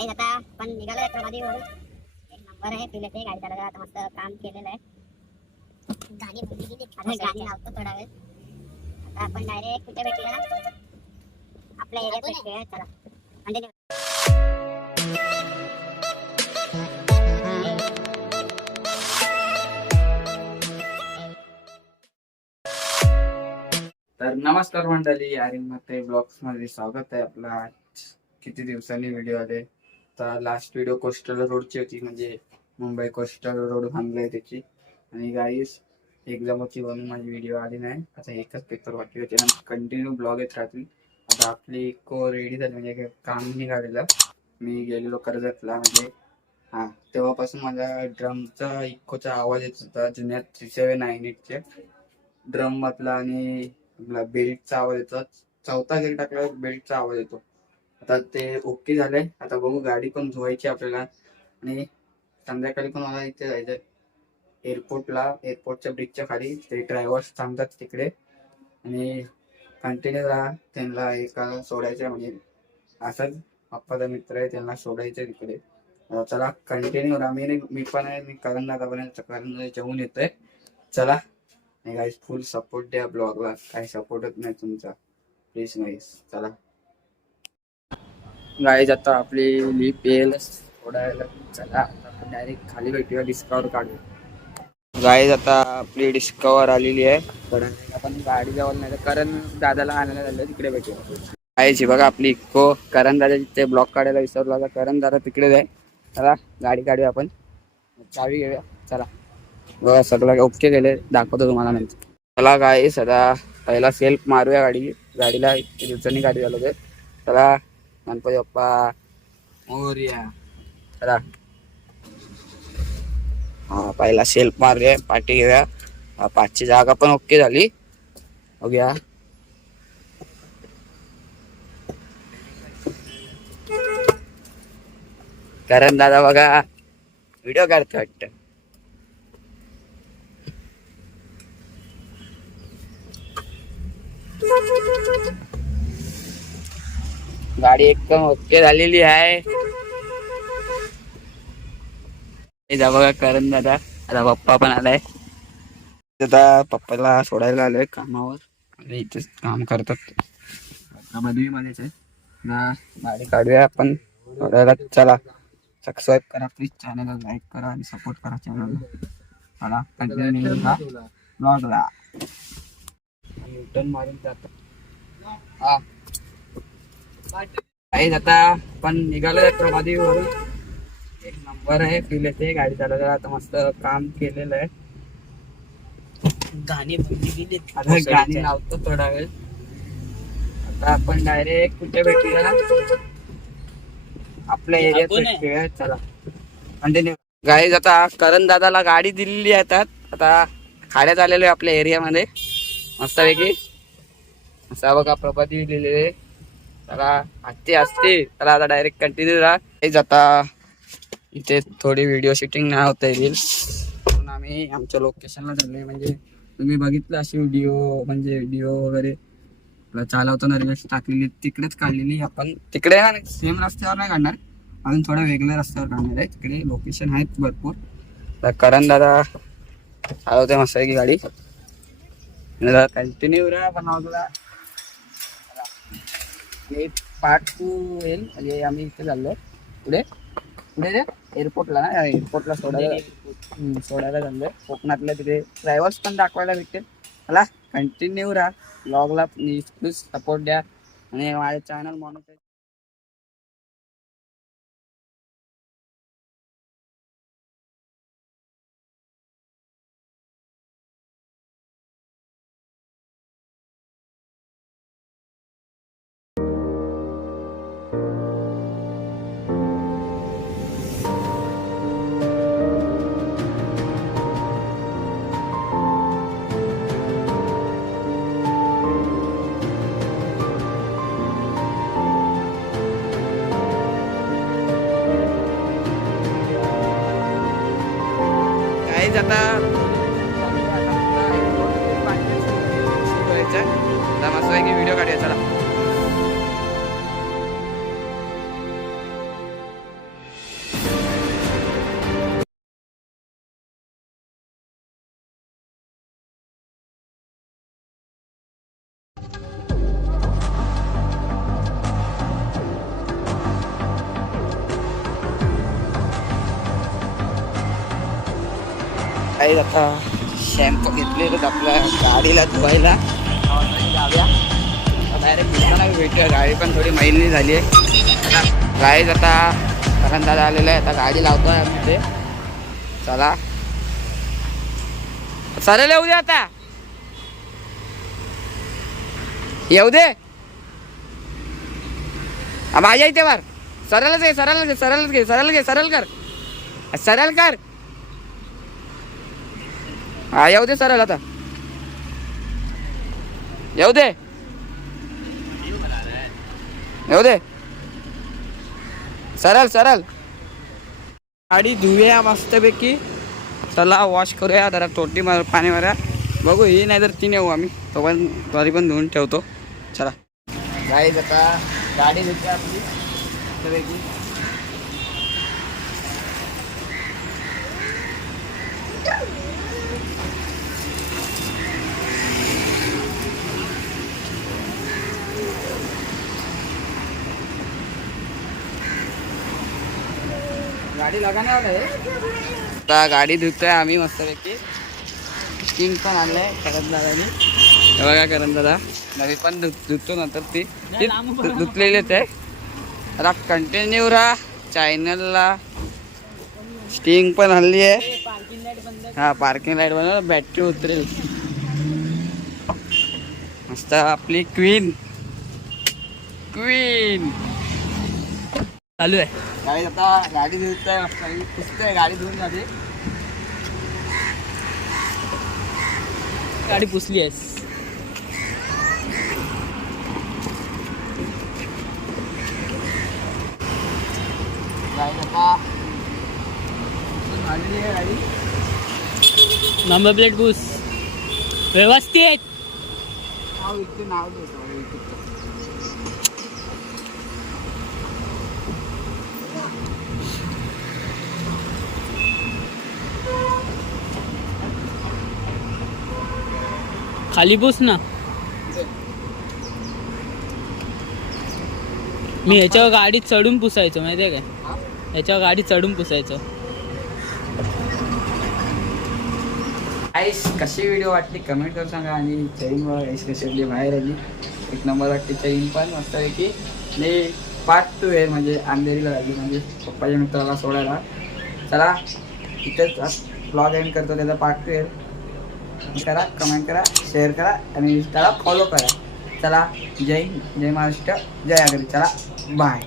काही आता पण निघालो प्रभादी वरून. एक नंबर आहे पिले ते गाडी चालवता आता मस्त काम केलेलं आहे. गाणी आता गाणी लावतो थोडा वेळ. आता आपण डायरेक्ट कुठे भेटूया? आपल्या एरियात भेटूया चला. कंटिन्यू तर नमस्कार मंडळी आर्यन मते ब्लॉग्समध्ये स्वागत आहे आपला. किती दिवसांनी व्हिडिओ आले? आता लास्ट व्हिडिओ कोस्टल रोडची होती. म्हणजे मुंबई कोस्टल रोड बांधलाय त्याची. आणि गाईस एक्झामची म्हणून माझी व्हिडिओ आली नाही. आता एकच पेपर बाकी होते. आणि कंटिन्यू ब्लॉग येत राहतील. आता आपली को रेडी झाली. म्हणजे काम निघालेलं. मी गेलेलो कर्जतला. म्हणजे हा तेव्हापासून माझा ड्रमचा इकोचा आवाज येत होता. जुन्या थ्री सेवन नाईन एटचे ड्रम मधला आणि आपला बेल्टचा आवाज येतो. चौथा गेट टाकल्यावर बेल्टचा आवाज येतो. आता ते ओके झालंय. आता बघू गाडी पण धुवायची आपल्याला. आणि संध्याकाळी पण मला इथे जायचंय. एअरपोर्टला एअरपोर्टच्या ब्रिजच्या खाली. ते ड्रायव्हर्स थांबतात तिकडे. आणि कंटिन्यू राहा. त्यांना एका सोडायचं म्हणजे असंच पप्पाचा मित्र आहे त्यांना सोडायचं तिकडे. चला कंटिन्यू राहा. मी नाही- मी पण आहे मी करण दादा करण जेवून येतोय. चला. आणि गाईस फुल सपोर्ट द्या ब्लॉगला काही सपोर्टच नाही तुमचा. प्लीज नाही चला. गाईज आता आपली लिप येईल. थोडायला चला चला डायरेक्ट खाली भेटूया डिस्कवर काढू गाईज आता आपली डिस्कवर आलेली आहे. आपण गाडी जवळ नाही तर करण दादाला आणायला झालं तिकडे भेटूया. गायची बघा आपली इको करण दादा ते ब्लॉक काढायला विसरलो आता करण दादा तिकडे जाय चला गाडी काढूया आपण. चावी घेऊया. चला. बघा सगळं ओके केले दाखवतो तुम्हाला नंतर. चला काय सदा पहिला सेल्फ मारूया गाडी. गाडीला दिवसांनी गाडी झालं ते चला. गणपती बाप्पा मोर्या चला हा पहिला सेल्फ मारूया पाठी घेऊया पाचची जागा पण ओके झाली बघूया कारण दादा बघा व्हिडिओ काढतो वाटतं गाडी एकदम ओके झालेली आहे. बघा करण दादा. आता पप्पा पण आलाय. आता पप्पाला सोडायला आलोय कामावर. आणि इथेच काम करतात. आहे. ना गाडी काढूया आपण. सोडायला चला. सबस्क्राईब करा प्लीज चॅनलला लाईक करा आणि सपोर्ट करा चॅनलला चला कंटिन्यू ब्लॉगला रिटर्न मारून जातो. हा. काही आता. पण निघालो प्रभादेवीवरून एक नंबर आहे. फील येते. गाडी चालवायला आता मस्त काम केलेलं आहे. गाणी केली आता गाणी लावतो थोडा वेळ. आता आपण डायरेक्ट कुठे भेटूया? आपल्या एरियात आपण आहे. भेटूया चला. कंटिन्यू गाईज आता करण दादाला गाडी दिलेली आहे आता. आता खाड्यात आलेलो आहे आपल्या एरियामध्ये मस्तपैकी. असा बघा प्रभाती लिहिलेले चला हत्ती असते चला आता डायरेक्ट कंटिन्यू राहा हेच आता इथे थोडी व्हिडिओ शूटिंग नाही होता येईल. म्हणून आम्ही आमच्या लोकेशनला चाललोय. म्हणजे तुम्ही बघितलं अशी व्हिडिओ म्हणजे व्हिडिओ वगैरे. चालवताना रील्स टाकलेली तिकडेच काढलेली आपण. तिकडे सेम रस्त्यावर नाही काढणार. अजून थोडं वेगळ्या रस्त्यावर काढणार आहे. तिकडे लोकेशन आहेत भरपूर. तर करण दादा चालवते मस्त की गाडी. कंटिन्यू राहा बनवला आणि पार्ट टू येईल. म्हणजे आम्ही इथे चाललो पुढे. पुढे रे एअरपोर्टला ना एअरपोर्टला सोडायला सोडायला चाललोय. कोकणातल्या तिथे ड्रायव्हर्स पण दाखवायला भेटतील मला कंटिन्यू राहा. ब्लॉगला प्लीज सपोर्ट द्या. आणि माझ्या चॅनल म्हणून आता मस्त की व्हिडिओ काढूया चला. काही आता शॅम्पू घेतलेलं आपल्या गाडीला धुवायला. जाऊया डायरेक्ट दुकानात भेटूया. गाडी पण थोडी महिने झाली आहे. गाडीच आता कारण दादा आलेला आहे. आता गाडी लावतोय आम्ही ते चला. चालेल येऊ दे आता. येऊ दे. माझ्या इथे वर. सरळच घे सरळच घे सरळच घे सरळ घे सरळ कर. सरळ कर. हा येऊ दे सरळ आता. येऊ दे. येऊ दे. सरळ सरळ. गाडी धुऊया मस्तपैकी. चला वॉश करूया जरा तोटी मार पाणी मारा. बघू ही नाही तर ती नेऊ आम्ही. तो पण तरी पण धुवून ठेवतो. चला. गाडी आता गाडी धुते आपली. मस्तपैकी. गाडी है आता गाडी धुतोय आम्ही मस्तपैकी. किंग पण आणलंय करण दादानी. बघा करण दादा. नवी पण धुतो नंतर ती. धुतलेलीच आहे. आता कंटिन्यू राहा चॅनलला स्टिंग पण आणली आहे. हा पार्किंग लाइट बनव बॅटरी उतरेल. मस्त आपली क्वीन क्वीन चालू आहे. गाडी आता गाडी धुतोय पुसतोय गाडी धुवून झाली गाडी पुसली आहेस. नंबर प्लेट पुस. व्यवस्थित. नाव इथे नाव खाली बस ना. मी ह्याच्यावर गाडीत चढून पुसायचो माहितीये काय? ह्याच्यावर गाडीत चढून पुसायचो. आईस कशी व्हिडिओ वाटली? कमेंट करून सांगा आणि चैन बघा आईस कशी वाटली बाहेर आली. एक नंबर वाटते चैन पण वाटतं आहे की मी पार्ट टू आहे म्हणजे अंधेरीला झाली म्हणजे पप्पाच्या मित्राला सोडायला. चला इथेच ब्लॉग एंड करतो त्याचा पार्ट टू आहे. करा कमेंट करा शेअर करा आणि त्याला फॉलो करा. चला जय जय महाराष्ट्र जय आगरी चला बाय